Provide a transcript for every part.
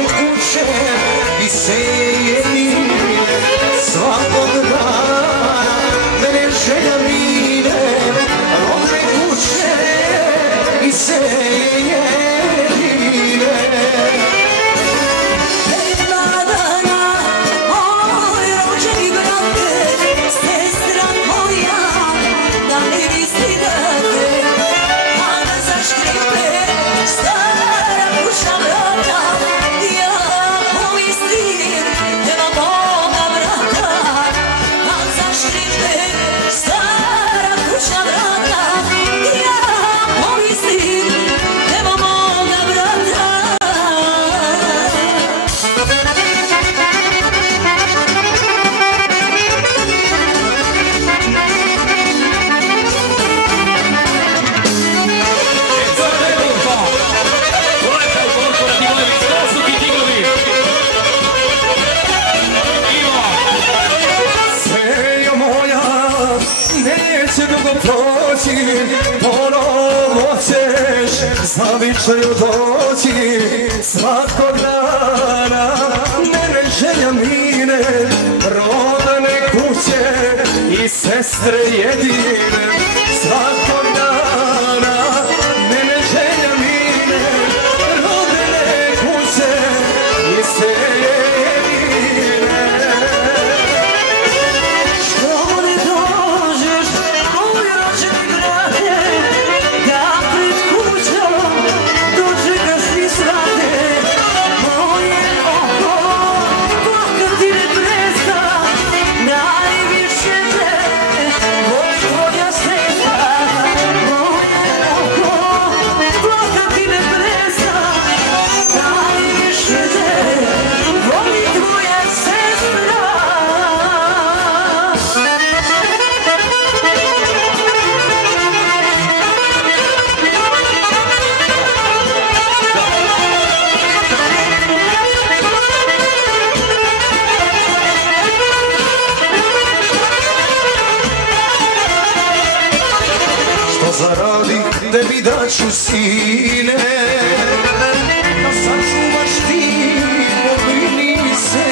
rodne kuće i seje mine, svakog dana mene želja mine, rodne kuće i seje mine. Ponovo ćeš za vičaju doći svakog dana, mene želja mine, rodne kuće i sestre jedine, svakog dana, mene želja mine, rodne kuće i sestre jedine. Što ne dođeš, moj rođeni brate, da pred kućom dočekaš mi srate, moje oko plakati ne presta, najviše te voli tvoja sestra, moje oko plakati ne presta, najviše te voli tvoja sestra. Što zaradi tebi daću sine, da sačuvaš ti, pobrini se,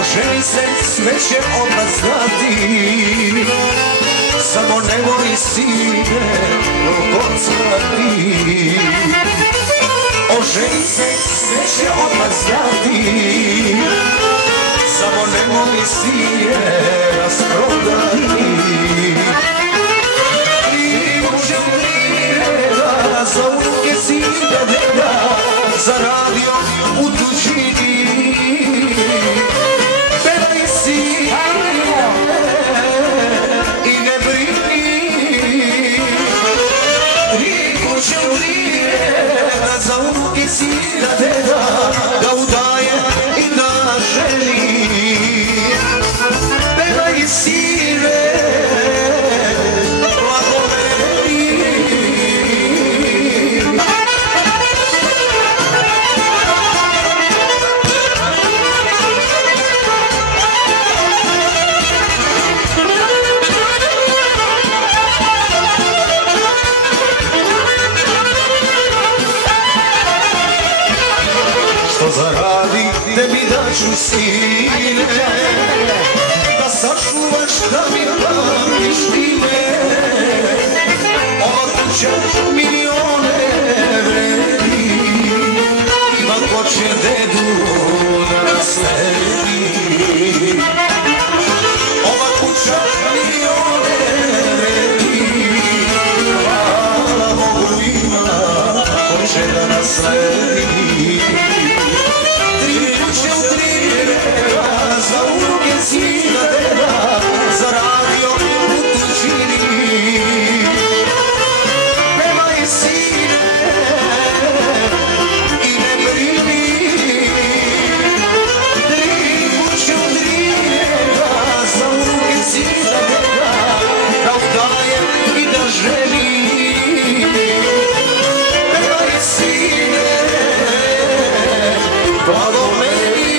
oženi se, sve će odmah znati, samo nemoj sine kockati. Oženi se, sve će odmah znati, samo nemoj sine rasprodati. Za uke sina deda zaradio u tuđini, pevaj sine i ne brini. Tri kuće urira za uke sina deda da udaje i da želi, pevaj sine. Zaradi tebi daću sine, da sačuvaš da mi platiš ti me, ova kuća milione vredi, ima ko će dedu da nasledi. Ova kuća milione vredi, hvala Bogu ima ko će da nasledi. Za uke sina deda zaradio u tuđini, pevaj sine i ne brini. Tri kuće od rijeka za uke sina deda da udaje i da želi, pevaj sine, blago meni.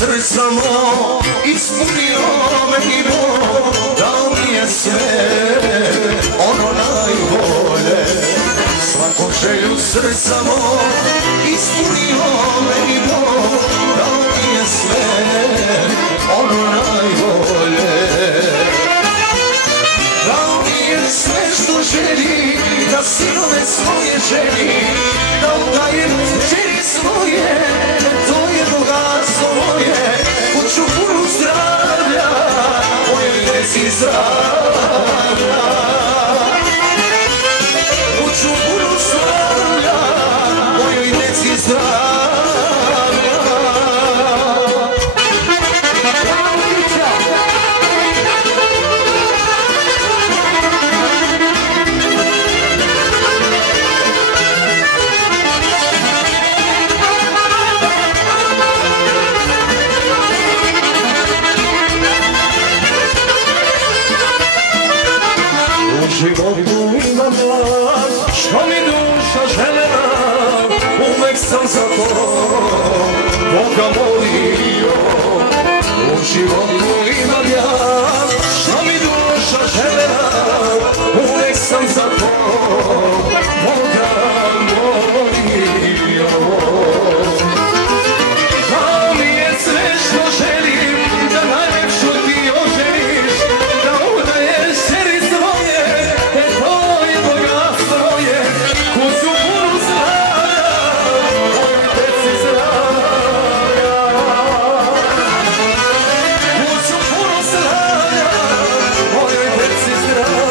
srca moj, ispunio me i Bog, dao mi je sve, ono najbolje. Svaku želju srca moj, ispunio me i Bog, dao mi je sve, ono najbolje. Dao mi je sve što želi, da sinove svoje želi, da udajem želi svoje, to je bogatstvo moje, kuću punu zdravlja, mojoj djeci zdravlja. Kuću punu zdravlja, mojoj djeci zdravlja. U životu imam glas, što mi duša željela, uvek sam za to Boga molio. U životu imam glas, što mi duša željela, uvek sam za to Boga molio. Dao mi je sve što želim, da najlepšu ti oželiš, da udaješ želi svoje, to je bogatstvo moje, kuću punu zdravlja, mojoj djeci zdravlja. Kuću punu zdravlja, mojoj djeci zdravlja.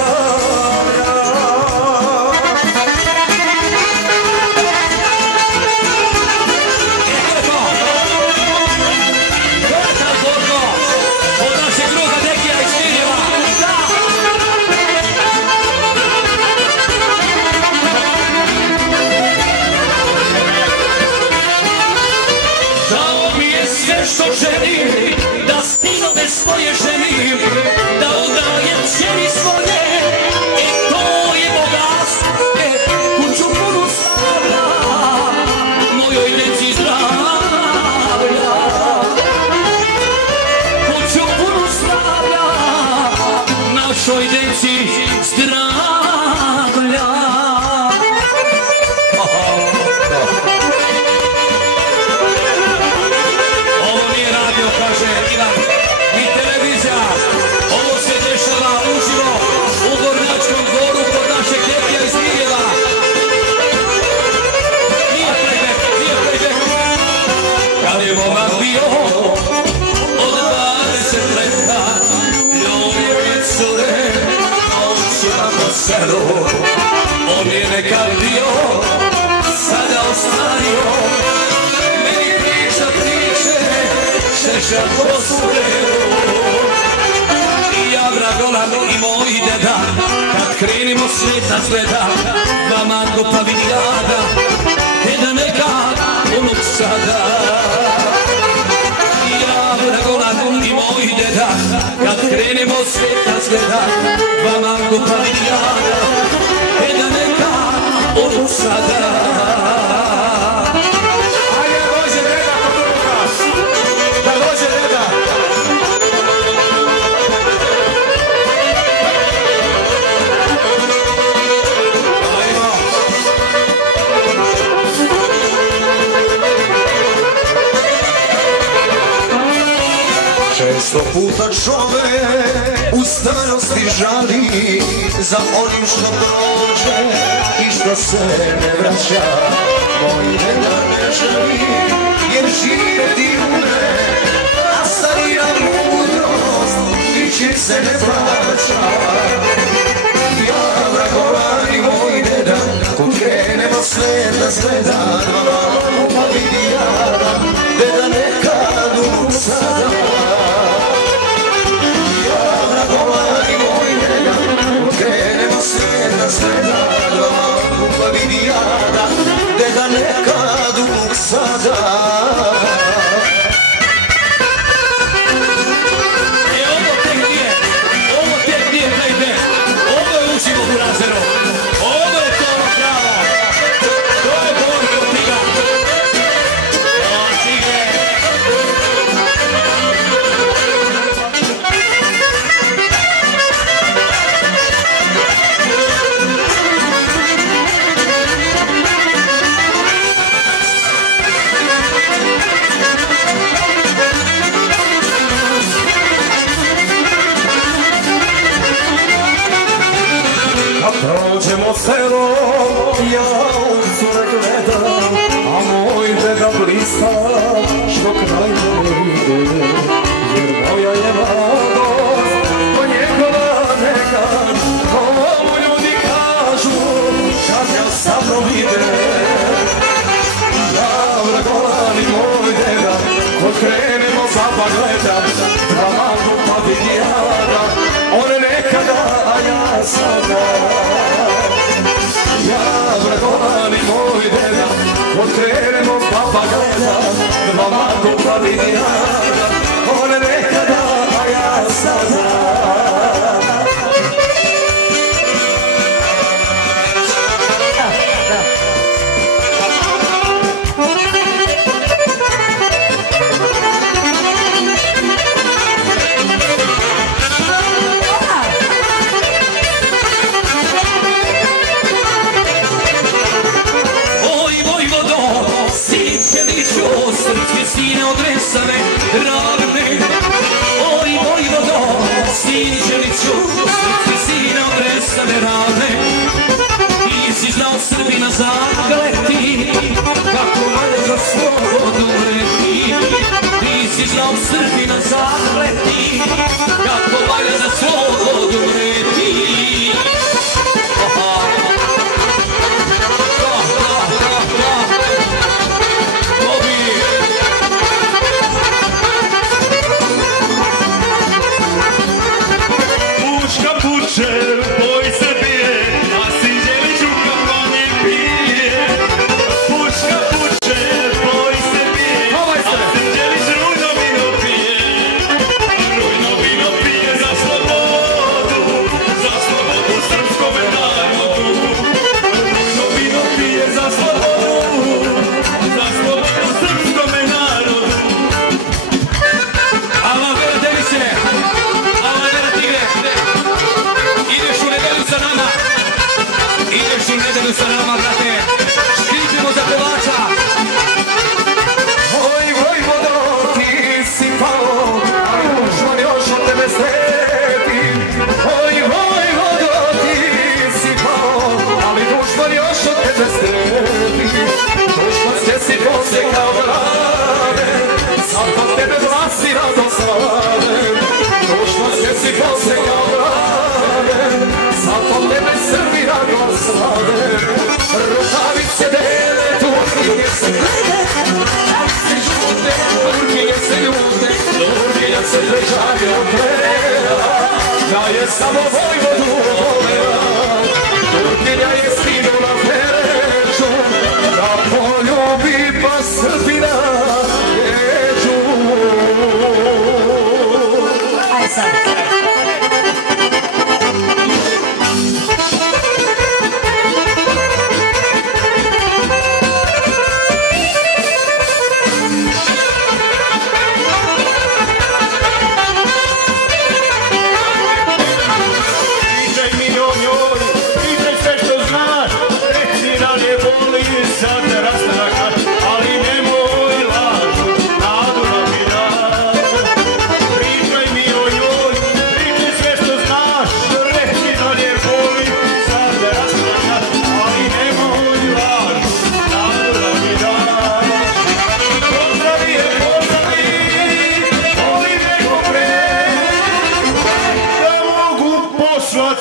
Što želim, da sinove svoje želim, da udajem želi svoje, to je bogatstvo, kuću punu zdravlja, mojoj djeci zdravlja. Kuću punu zdravlja, našoj djeci zdravlja. On je nekad bio, sada ostario, meni priča priče, šeša posudeo. I ja Vragolan i moj deda, kad krenimo svijet nas gleda, dva mango paviljada, deda nekad onog sada. I ja Vragolan i moj deda, kad krenimo svijet nas gleda, dva mango paviljada, deda nekad onog sada. Ajde, dođe deda kod ruka, da dođe deda. Često puta čovek u starosti žali za onim što prođe i što se ne vraća. Moj deda ne želi jer živjeti umre, a starija mudrost ničim se ne vraća. Ja Vragolan i moj deda, kud krenemo sve nas gleda, pa vidi jada, deda nekad u sada. Pa vidi jada, deda nekad uvuk sada. Ovo tek nije baby, ovo je učimo u razeru, ovo je to pravo, to je Borko Tiga. O, Tigre. selo, ja u cure gledam, a moj deda blista, što kraj ne ide, jer moja je mladost, ko njegova nekad, ovo ljudi kažu, kad ja sa mnom ide. Ja vrgovani moj deda, kod krenemo zapa gledam, dva malu pa vidjada, on nekada, a ja sada. Ja vrgovani moj deda, kod krenemo zapa gledam, dva malu pa vidjada, on nekada, a ja sada. Sine odresane, ravne. Oj, vojvodo, Sinčeliću, sine odresane, ravne. Ti si znao Srbina zakleti, kako valja za slobodu vreti. Ti si znao Srbina zakleti, kako valja za slobodu vreti. Boj Srbije, a Sinčelić u kampanje pije. Puška puče, boj Srbije, a Sinčelić rujno vino pije. Rujno vino pije za slobodu srpskome narodu. Rujno vino pije za slobodu srpskome narodu. Ala vera Deviće, ala vera Tigre. Ideš u nedelju sa nama, brate, škričimo za pevača. Oj, vojvodo, ti si pao, ali dušman još od tebe sledi. Oj, vojvodo, ti si pao, ali dušman još od tebe sledi. Dušmanske si posjekao glave, sad od tebe glasi radoslave. Dušmanske si posjekao glave, sad od tebe Srbi radoslave. Rukavice dele, turkinje se glede, časti žute, turkinje se ljute, turkinja se trežavio gleda, da je samo vojvodu voleva. Turkinja je skinula Fereču, da poljubi pa Srbina jeđu. Aj sad.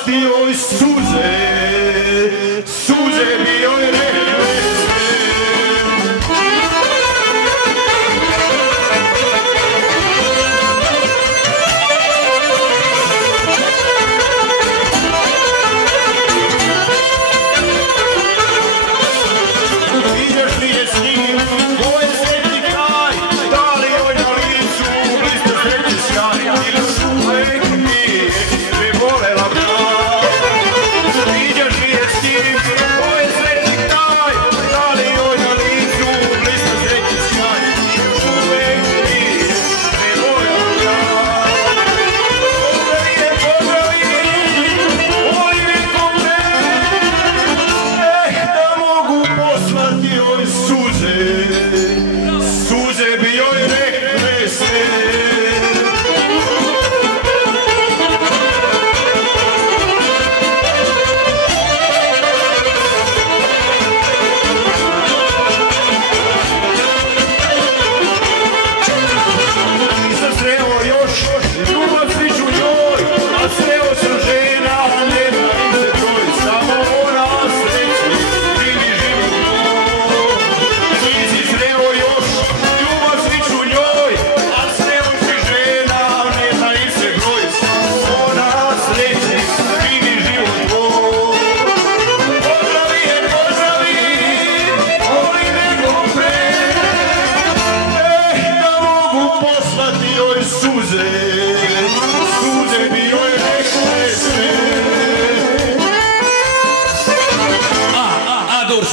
Joj suze bi joj rekle ideš li je s njim, ovo je sretni kraj, da li joj na licu blisto sretni sjaj, ili još uvek nije, bi volela kraj. Ideš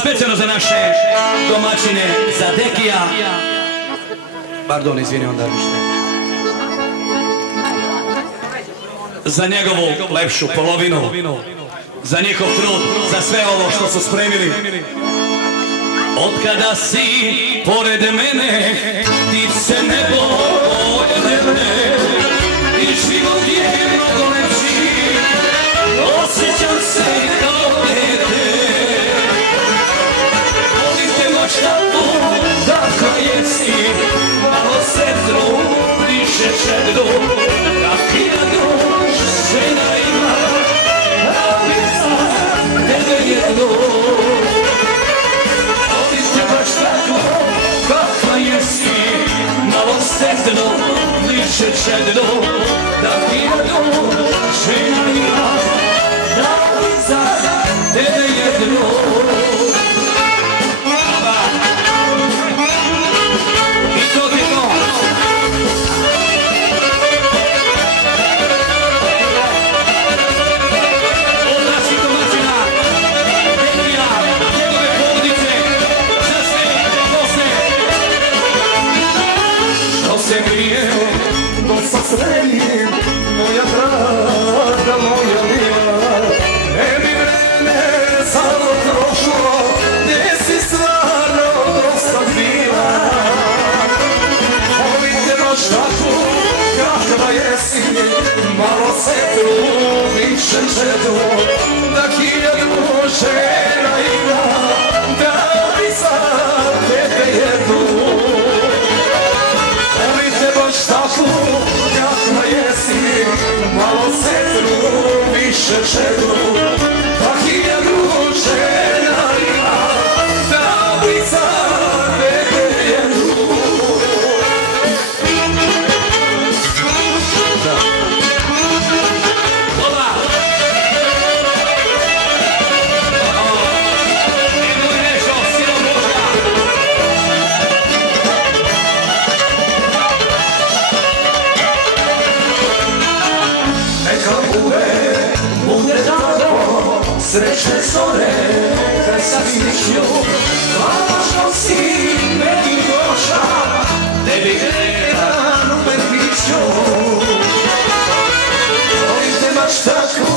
specijalno za naše domaćine, za Dekija. Pardon, izvini onda ništa. Za njegovu lepšu polovinu, za njihov trud, za sve ovo što su spremili. Otkada si pored mene, ptice ne boje mene i život je mnogo lepši, osjećam se kao dete. Volim te baš tako, takva jesi, malo se trudiše čedo, kak hiljadu žena ima, a bi za tebe jedno. Baš tako, kakva jesi, malo sedno, više čedno, da hiljadu žena ima, da bi za tebe jedno. I to ti to. Od naših domaćina, Dekija, njegove porodice, se grije, do sa srednjim, moja draga, moja mila. Ne bi vreme samo prošlo, gdje si stvarno dosta bila. Volim te baš tako, kakva jesi, malo se trudiše čedo, da hiljadu žena ima, da bi za tebe jednu. Baš tako, kakva jesi, malo se trudiše čedo, da hiljadu žena ima, da bi za tebe jednu. Dobar! Evo je nešto, silo Božja! Bude tako, srećne zore, kad sam svićio, važno si meni došla, tebi gledam u medviću. Volim te baš tako,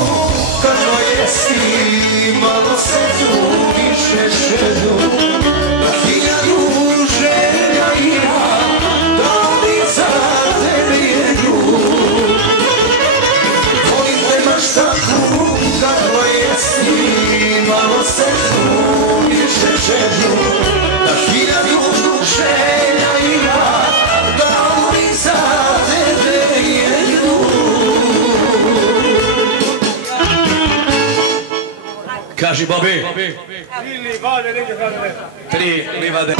kakva jesi, malo se trudiše želju, da hiljadu želja ima, da bi za tebe jednu. Baš tako, kakva jesi, malo se trudiše želju, da hiljadu želja ima, da bi za tebe jednu. Kaži, Bobi. 3 livade, neke kaže. 3 livade.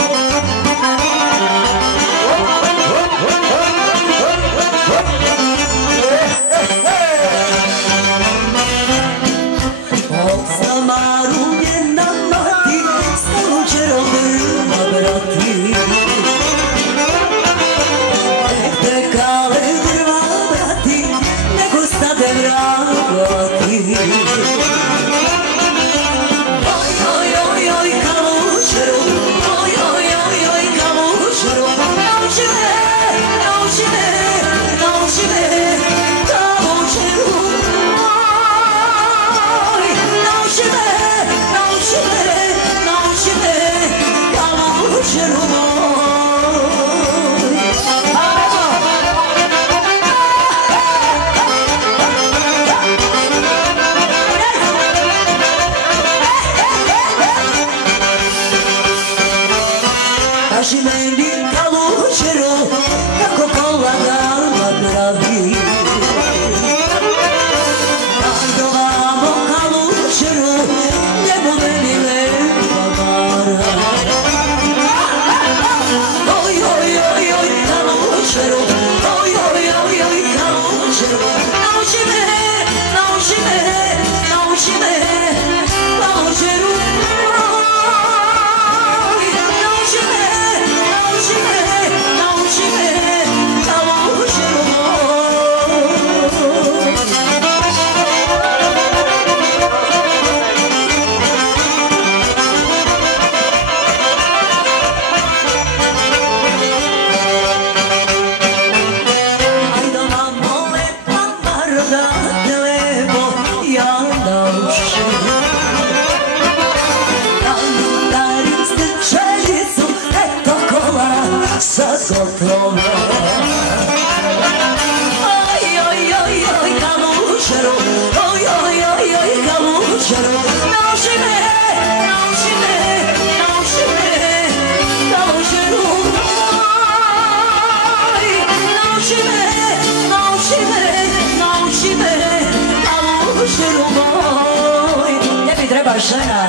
žena.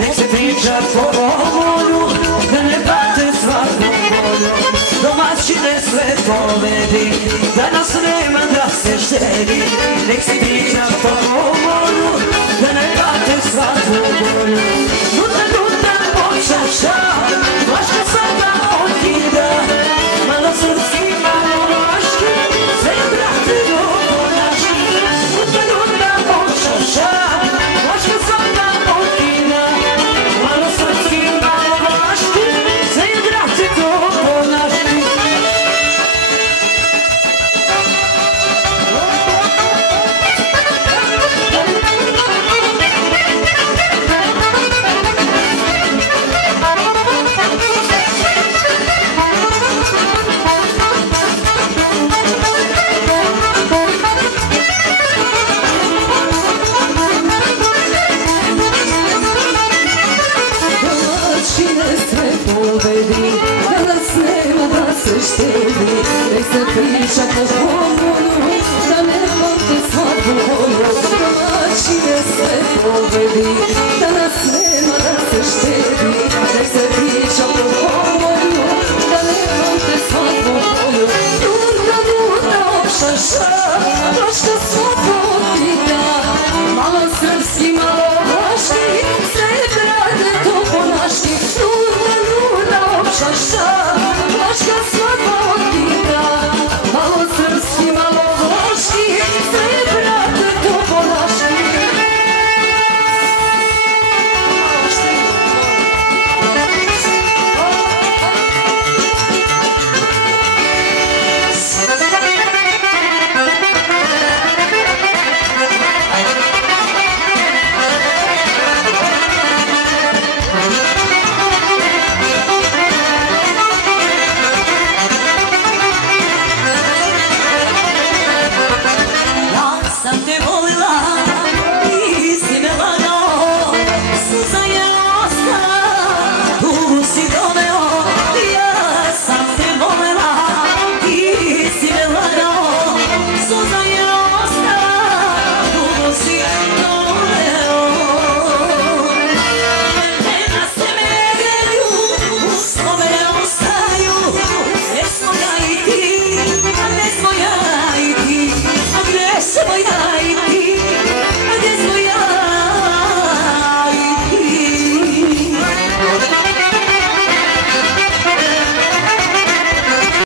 Nek se priča po volju, da ne pate svaku volju. Domaćine sve povedi, danas nema da se štedi. Nek se priča po volju, da ne pate svaku volju. Luta, luta, počaša, vlaška sada okida. Malo srpski, malo vaški, sve brate do ponaški. Luta, luta, počaša, vlaška sada okida. Malo srpski, malo vaški, sve brate do ponaški. povedi